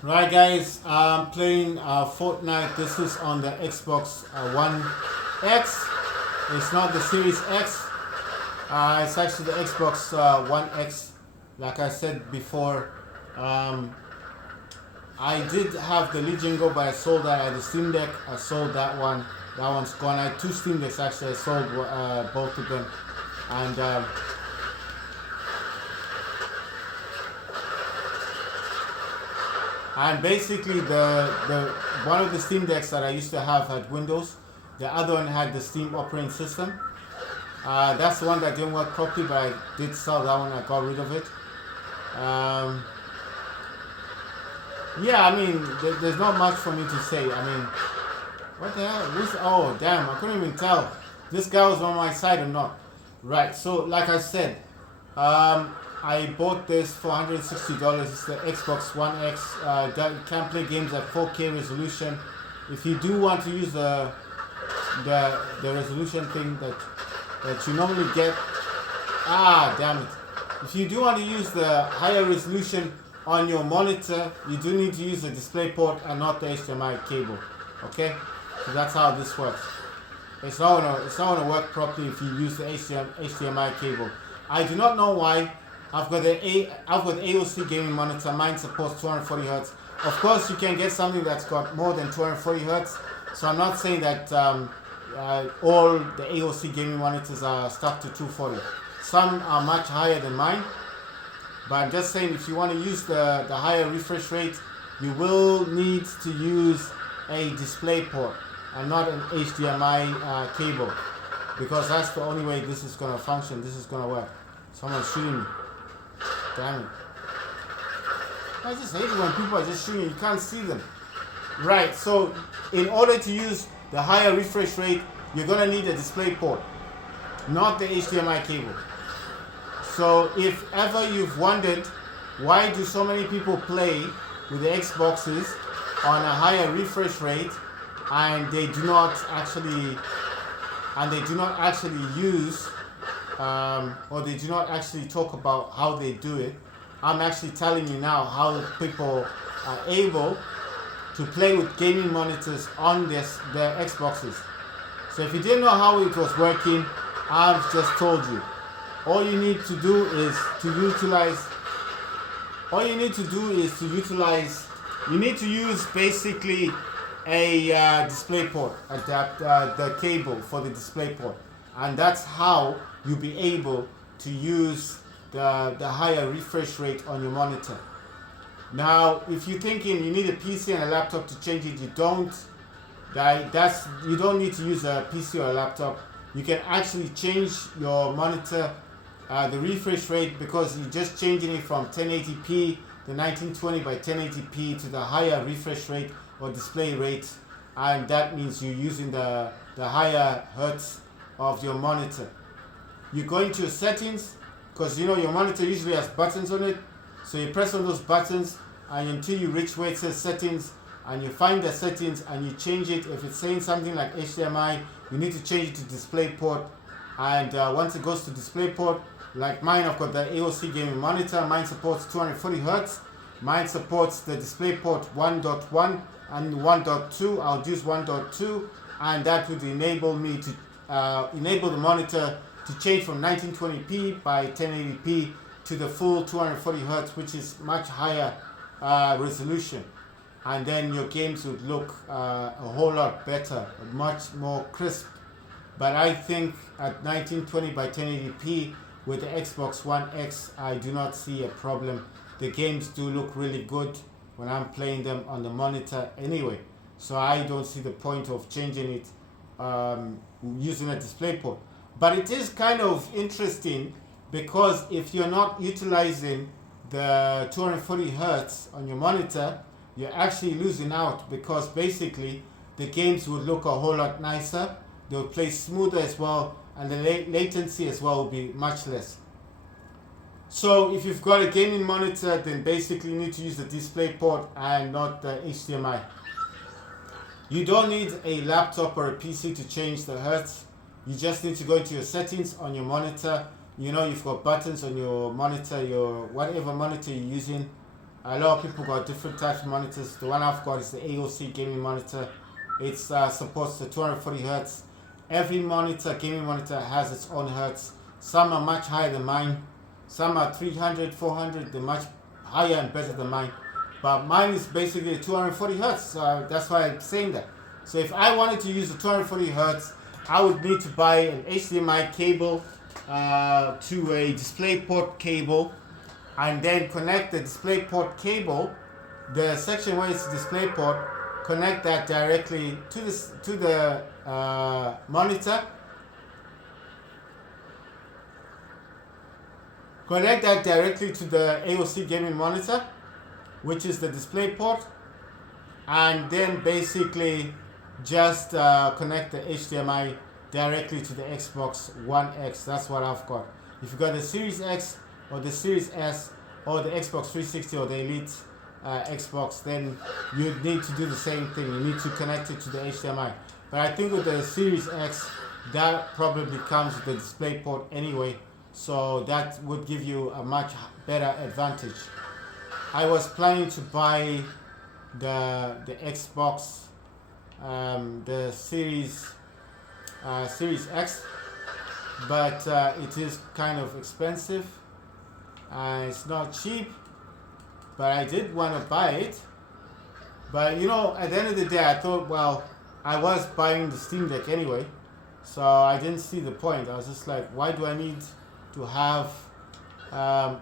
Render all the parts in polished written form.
Right, guys, I'm playing Fortnite. This is on the Xbox One X. It's not the Series X. It's actually the Xbox One X. Like I said before, um, I did have the Legion Go, but I sold that. I had the Steam Deck. I sold that one. That one's gone. I had two Steam Decks actually. I sold both of them, and basically the one of the Steam Decks that I used to have had Windows. The other one had the Steam operating system. That's the one that didn't work properly, but I did sell that one. I got rid of it. Um, yeah, I mean, there's not much for me to say. I mean, what the hell? Oh, damn, I couldn't even tell. This guy was on my side or not. Right, so like I said, I bought this for $160. It's the Xbox One X. That can play games at 4K resolution. If you do want to use the resolution thing that you normally get, damn it. If you do want to use the higher resolution on your monitor, you do need to use the display port and not the HDMI cable. Okay, so that's how this works. It's not gonna work properly if you use the HDMI cable. I do not know why. I've got AOC gaming monitor. Mine supports 240 Hz. Of course, you can get something that's got more than 240 Hz. So I'm not saying that all the AOC gaming monitors are stuck to 240. Some are much higher than mine. But I'm just saying, if you want to use the higher refresh rate, you will need to use a display port and not an HDMI cable, because that's the only way this is going to function. This is going to work. Someone's shooting me. Damn it. I just hate it when people are just shooting you. You can't see them. Right, so in order to use the higher refresh rate, you're going to need a display port, not the HDMI cable. So if ever you've wondered why do so many people play with the Xboxes on a higher refresh rate and they do not actually use or they do not actually talk about how they do it, I'm actually telling you now how people are able to play with gaming monitors on their Xboxes. So if you didn't know how it was working, I've just told you. All you need to do is to utilize. You need to use basically a display port, adapt the cable for the display port, and that's how you'll be able to use the higher refresh rate on your monitor. Now, if you're thinking you need a PC and a laptop to change it, you don't. You don't need to use a PC or a laptop. You can actually change your monitor, the refresh rate, because you're just changing it from 1080p, the 1920 by 1080p, to the higher refresh rate or display rate, and that means you're using the higher hertz of your monitor. You go into your settings, because your monitor usually has buttons on it, so you press on those buttons and until you reach where it says settings, and you find the settings and you change it. If it's saying something like HDMI, you need to change it to display port, and once it goes to display port, like mine, I've got the AOC gaming monitor. Mine supports 240 Hz. Mine supports the display port 1.1 and 1.2. I'll use 1.2, and that would enable me to enable the monitor to change from 1920p by 1080p to the full 240 Hz, which is much higher resolution. And then your games would look a whole lot better, much more crisp. But I think at 1920 by 1080p with the Xbox One X, I do not see a problem. The games do look really good when I'm playing them on the monitor anyway. So I don't see the point of changing it using a display port. But it is kind of interesting, because if you're not utilizing the 240 Hz on your monitor, you're actually losing out, because basically the games would look a whole lot nicer. They'll play smoother as well, and the latency as well will be much less. So if you've got a gaming monitor, then basically you need to use the display port and not the HDMI. You don't need a laptop or a PC to change the hertz. You just need to go into your settings on your monitor. You've got buttons on your monitor, your whatever monitor you're using. A lot of people got different types of monitors. The one I've got is the AOC gaming monitor. It supports the 240 hertz. Every monitor, gaming monitor, has its own hertz. Some are much higher than mine. Some are 300, 400. They're much higher and better than mine. But mine is basically 240 hertz. That's why I'm saying that. So if I wanted to use the 240 hertz, I would need to buy an HDMI cable to a DisplayPort cable, and then connect the DisplayPort cable, the section where it's DisplayPort, connect that directly to the monitor. Connect that directly to the AOC gaming monitor, which is the DisplayPort, and then basically just connect the HDMI directly to the Xbox One X. That's what I've got. If you've got the Series X or the Series S or the Xbox 360 or the Elite Xbox, then you need to do the same thing. You need to connect it to the HDMI. But I think with the Series X, that probably comes with the DisplayPort anyway, so that would give you a much better advantage. I was planning to buy the Xbox, the Series X, but it is kind of expensive. It's not cheap, but I did want to buy it. But you know, at the end of the day, I thought, well, I was buying the Steam Deck anyway, so I didn't see the point. I was just like, why do I need to have an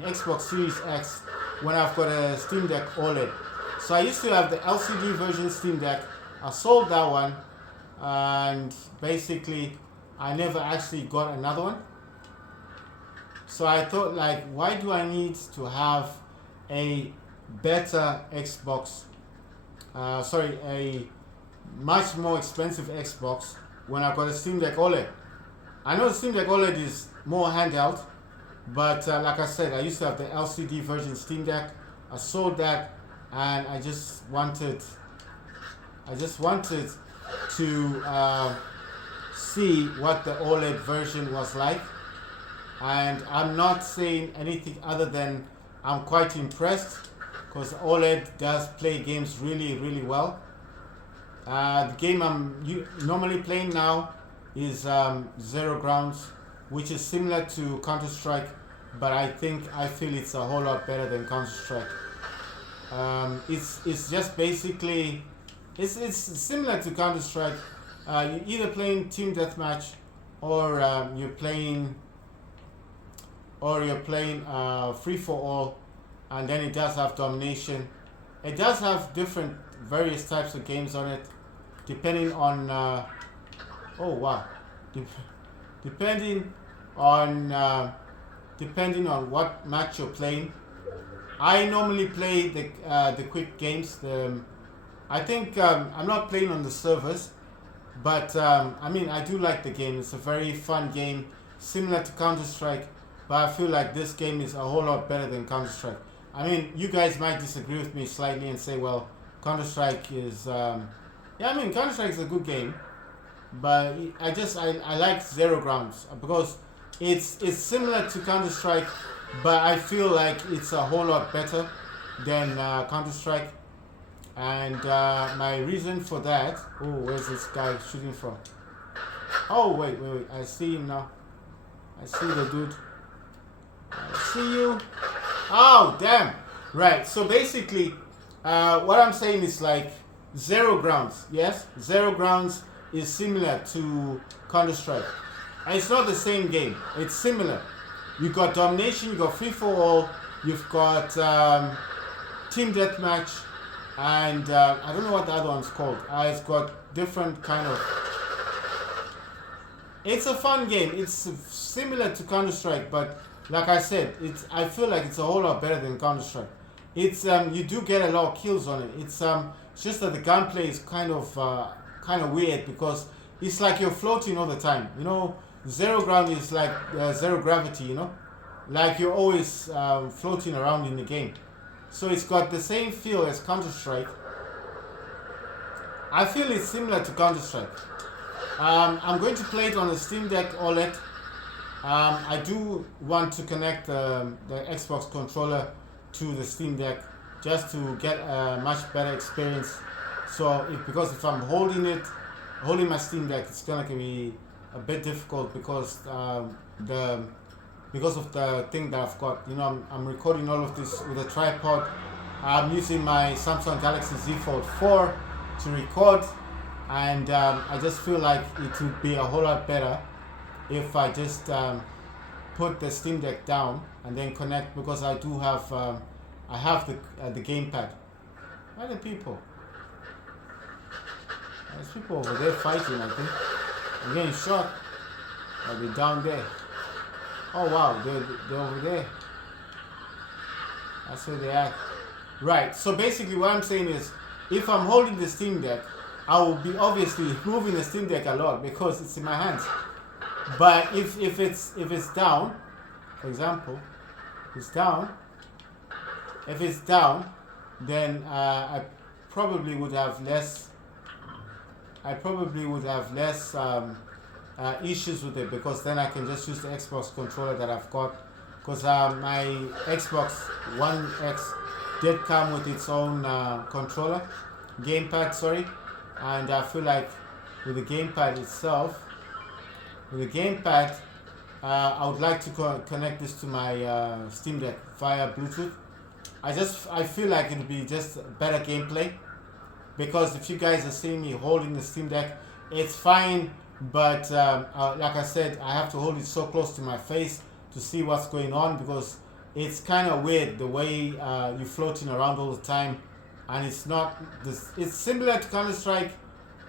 Xbox Series X when I've got a Steam Deck OLED? So I used to have the LCD version Steam Deck. I sold that one, and basically I never actually got another one. So I thought, like, why do I need to have a better Xbox, a much more expensive Xbox when I've got a Steam Deck OLED? I know the Steam Deck OLED is more handheld, but like I said, I used to have the LCD version Steam Deck. I sold that, and I just wanted to see what the OLED version was like. And I'm not saying anything other than I'm quite impressed, because OLED does play games really, really well. The game I'm normally playing now is Zero Grounds, which is similar to Counter-Strike, but I feel it's a whole lot better than Counter-Strike. It's just basically it's similar to Counter-Strike. You're either playing team deathmatch or you're playing free for all, and then it does have domination. It does have different various types of games on it, depending on depending on what match you're playing. I normally play the quick games. I'm not playing on the servers, but I do like the game. It's a very fun game, similar to Counter-Strike, but I feel like this game is a whole lot better than Counter-Strike. You guys might disagree with me slightly and say, well, Counter-Strike is Counter-Strike is a good game, but I like Zero Grounds because it's similar to Counter-Strike, but I feel like it's a whole lot better than Counter-Strike. And my reason for that, where's this guy shooting from? Oh, wait, I see him now. I see the dude. I see you. Oh, damn. Right, so basically, what I'm saying is like Zero Grounds, yes? Zero Grounds is similar to Counter-Strike. And it's not the same game. It's similar. You've got domination, you've got free-for-all, you've got team deathmatch, and I don't know what the other one's called. It's got different kind of... It's a fun game. It's similar to Counter-Strike, but like I said, I feel like it's a whole lot better than Counter-Strike. It's you do get a lot of kills on it. It's just that the gunplay is kind of weird, because it's like you're floating all the time. You know, Zero Ground is like zero gravity. You know, like you're always floating around in the game. So it's got the same feel as Counter-Strike. I feel it's similar to Counter-Strike. I'm going to play it on the Steam Deck OLED. I do want to connect the Xbox controller to the Steam Deck just to get a much better experience. So because if I'm holding my Steam Deck, it's gonna be a bit difficult because because of the thing that I've got. I'm recording all of this with a tripod. I'm using my Samsung Galaxy Z Fold 4 to record, and I just feel like it would be a whole lot better if I just put the Steam Deck down and then connect, because I do have I have the gamepad. Where are the people? There's people over there fighting, I think. I'm getting shot. I'll be down there. Oh wow, they're over there. That's where they are. Right, so basically what I'm saying is, if I'm holding the Steam Deck, I will be obviously moving the Steam Deck a lot because it's in my hands. But if it's down, for example, it's down. If it's down, then I probably would have less. Issues with it, because then I can just use the Xbox controller that I've got. Because my Xbox One X did come with its own controller, gamepad, sorry, and I feel like with the gamepad itself, I would like to connect this to my Steam Deck via Bluetooth. I feel like it would be just better gameplay, because if you guys are seeing me holding the Steam Deck, it's fine, but like I said, I have to hold it so close to my face to see what's going on, because it's kind of weird the way you're floating around all the time, and it's not this. It's similar to Counter-Strike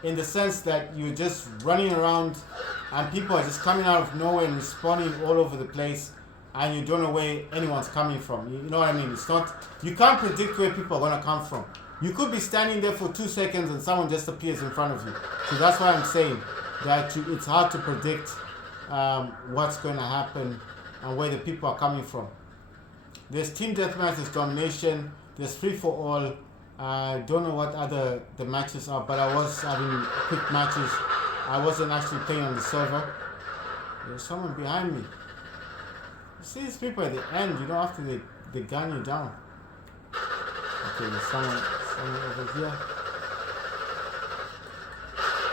in the sense that you're just running around and people are just coming out of nowhere and respawning all over the place, and you don't know where anyone's coming from. You know what I mean? It's not, you can't predict where people are gonna come from. You could be standing there for 2 seconds and someone just appears in front of you. So that's why I'm saying that it's hard to predict what's going to happen and where the people are coming from. There's team deathmatch, there's domination, there's free for all. I don't know what the matches are, but I was having quick matches. I wasn't actually playing on the server. There's someone behind me. You see these people at the end, after they gun you down. Okay, there's someone over here.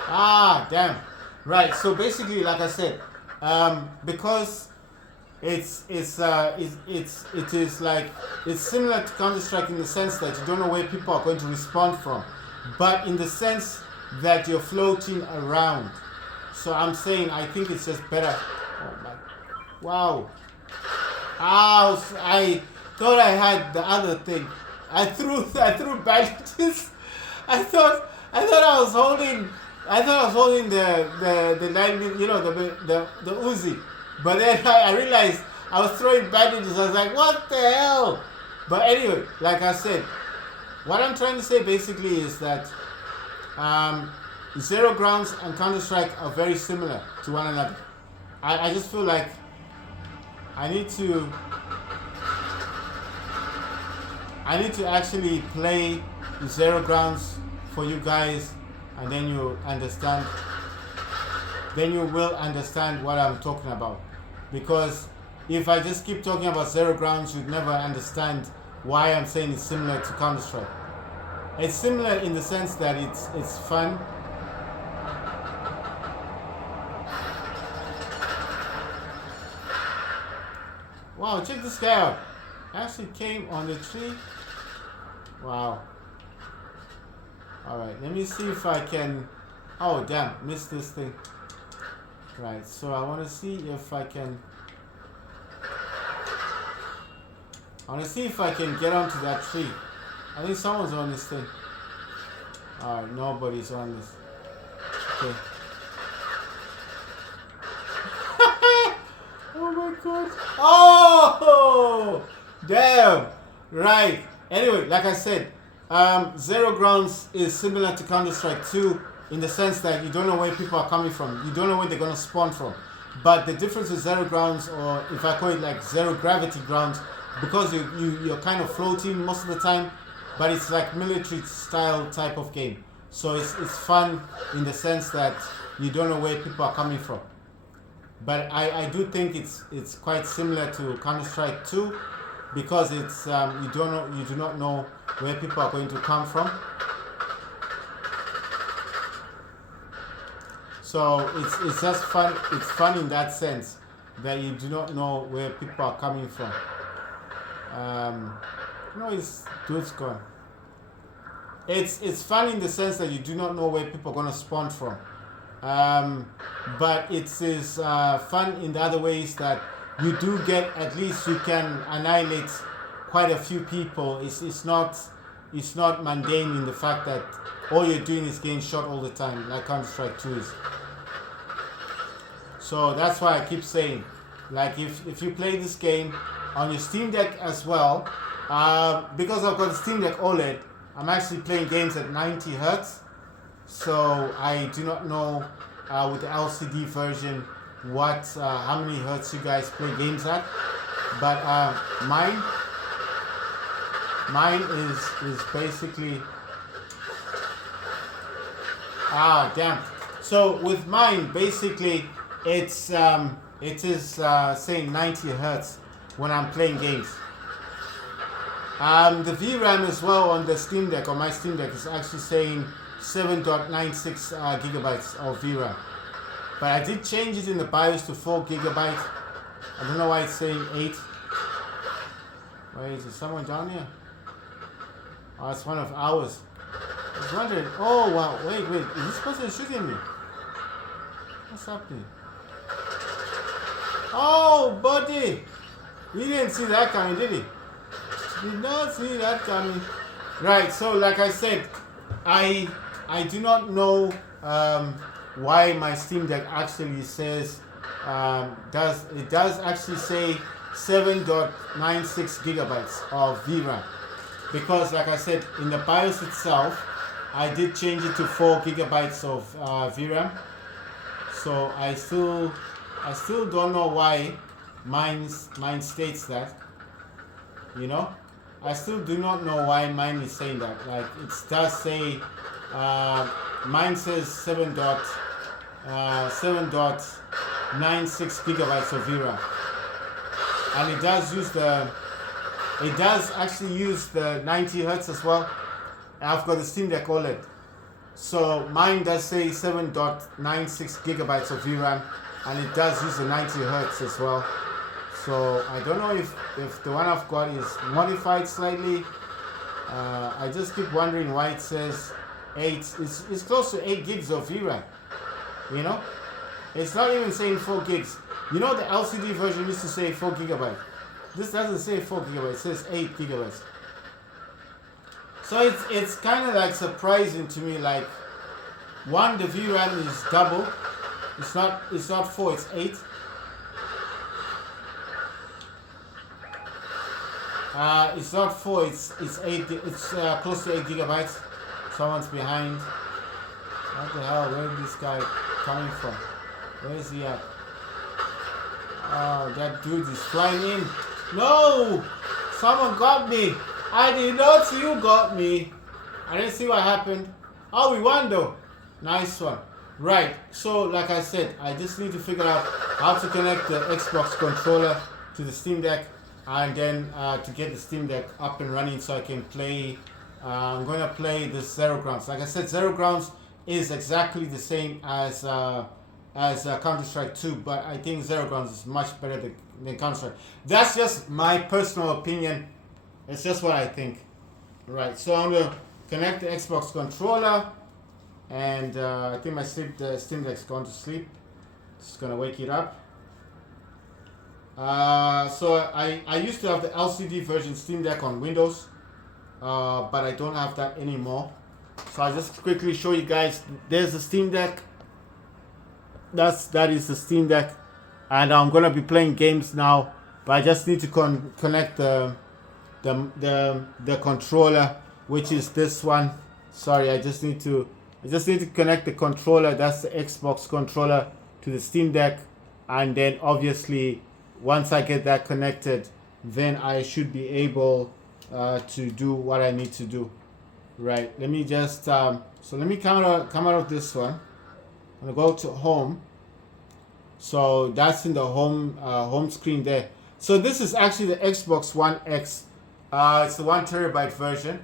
Ah, damn. Right, so basically, like I said, because it is similar to Counter-Strike in the sense that you don't know where people are going to respond from, but in the sense that you're floating around. So I'm saying I think it's just better. Oh my, wow. I thought I had the other thing. I threw bandages. I thought I was holding the 9mm, the Uzi. But then I realized I was throwing bandages. I was like, what the hell? But anyway, like I said, what I'm trying to say basically is that Zero Grounds and Counter-Strike are very similar to one another. I just feel like I need to actually play Zero Grounds for you guys, and then you understand. Then you will understand what I'm talking about. Because if I just keep talking about Zero Grounds, you'd never understand why I'm saying it's similar to Counter-Strike. It's similar in the sense that it's fun. Wow, check this guy out. Actually came on the tree. Wow. Alright, let me see if I can. Oh damn, missed this thing. Right, so I want to see if I can. Get onto that tree. I think someone's on this thing. Alright, nobody's on this. Okay. Oh my god. Oh! Damn! Right. Anyway, like I said, Zero Grounds is similar to Counter-Strike 2 in the sense that you don't know where people are coming from. You don't know where they're going to spawn from. But the difference with Zero Grounds, or if I call it like Zero Gravity Grounds, because you're kind of floating most of the time, but it's like military style type of game. So it's fun in the sense that you don't know where people are coming from. But I do think it's quite similar to Counter-Strike 2, because it's you do not know where people are going to come from. So it's just fun. It's fun in that sense that you do not know where people are coming from. It's dude's gone. It's fun in the sense that you do not know where people are gonna spawn from. But it is fun in the other ways that you do get, at least you can annihilate quite a few people. It's not mundane in the fact that all you're doing is getting shot all the time, like Counter-Strike 2 is. So that's why I keep saying, like, if you play this game on your Steam Deck as well, because I've got a Steam Deck OLED, I'm actually playing games at 90 Hertz. So I do not know with the LCD version how many hertz you guys play games at, but mine is basically damn. So with mine, basically it is saying 90 hertz when I'm playing games. The VRAM as well on the Steam Deck, on my Steam Deck, is actually saying 7.96 gigabytes of VRAM. But I did change it in the BIOS to 4 gigabytes. I don't know why it's saying 8. Wait, is there someone down here? Oh, it's one of ours. I was wondering, oh wow, wait, is this person shooting me? What's happening? Oh, buddy! He didn't see that coming, did he? Did not see that coming. Right, so like I said, I do not know why my Steam Deck actually says it does actually say 7.96 gigabytes of VRAM, because like I said, in the BIOS itself I did change it to 4 gigabytes of VRAM. So I still don't know why mine states that, you know. I still do not know why mine is saying that. Like, it does say, mine says 7.96 gigabytes of VRAM, and it does actually use the 90 hertz as well. I've got the Steam Deck OLED, so mine does say 7.96 gigabytes of VRAM, and it does use the 90 hertz as well. So I don't know if the one I've got is modified slightly. I just keep wondering why it says 8. It's close to 8 gigs of VRAM. You know, it's not even saying 4 gigs. You know, the LCD version used to say 4 gigabytes. This doesn't say 4 gigabytes. It says 8 gigabytes. So it's kind of like surprising to me. Like, one, the VRAM is double. It's not 4. It's 8. It's not 4, it's 8, it's close to 8 gigabytes. Someone's behind. What the hell, where is this guy coming from? Where is he at? Oh, that dude is flying in. No! Someone got me. I did not see who got me. I didn't see what happened. Oh, we won though. Nice one. Right, so like I said, I just need to figure out how to connect the Xbox controller to the Steam Deck, and then to get the Steam Deck up and running so I can play. I'm going to play the Zero Grounds. Like I said, Zero Grounds is exactly the same as Counter-Strike 2, but I think Zero Grounds is much better than Counter-Strike. That's just my personal opinion. It's just what I think. Right, so I'm going to connect the Xbox controller, and I think the Steam Deck's gone to sleep. Just going to wake it up. So I used to have the LCD version Steam Deck on Windows, but I don't have that anymore. So I'll just quickly show you guys. There's the Steam Deck. That is the Steam Deck, and I'm gonna be playing games now. But I just need to connect the controller, which is this one. Sorry, I just need to connect the controller. That's the Xbox controller to the Steam Deck, and then obviously, once I get that connected, then I should be able to do what I need to do. Right, let me just so let me come out of this one. I'm gonna go to home. So that's in the home screen there. So this is actually the Xbox One X. It's the 1 terabyte version.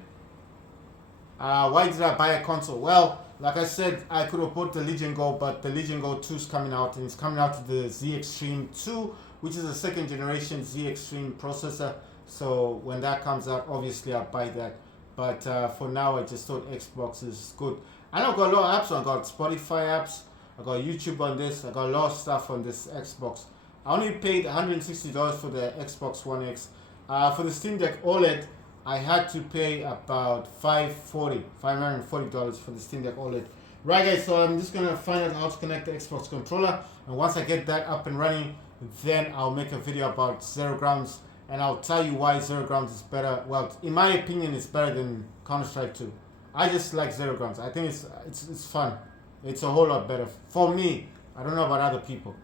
Why did I buy a console? Well, like I said, I could have bought the Legion Go, but the Legion Go 2 is coming out, and it's coming out with the Z Extreme 2, which is a second generation Z Extreme processor. So when that comes out, obviously I'll buy that. But for now, I just thought Xbox is good. And I've got a lot of apps. I've got Spotify apps. I got YouTube on this. I got a lot of stuff on this Xbox. I only paid $160 for the Xbox One X. For the Steam Deck OLED, I had to pay about $540 for the Steam Deck OLED. Right, guys, so I'm just going to find out how to connect the Xbox controller. And once I get that up and running, then I'll make a video about Zero Grounds. And I'll tell you why Zero Grounds is better. Well, in my opinion, it's better than Counter-Strike 2. I just like Zero Grounds. I think it's fun. It's a whole lot better. For me, I don't know about other people.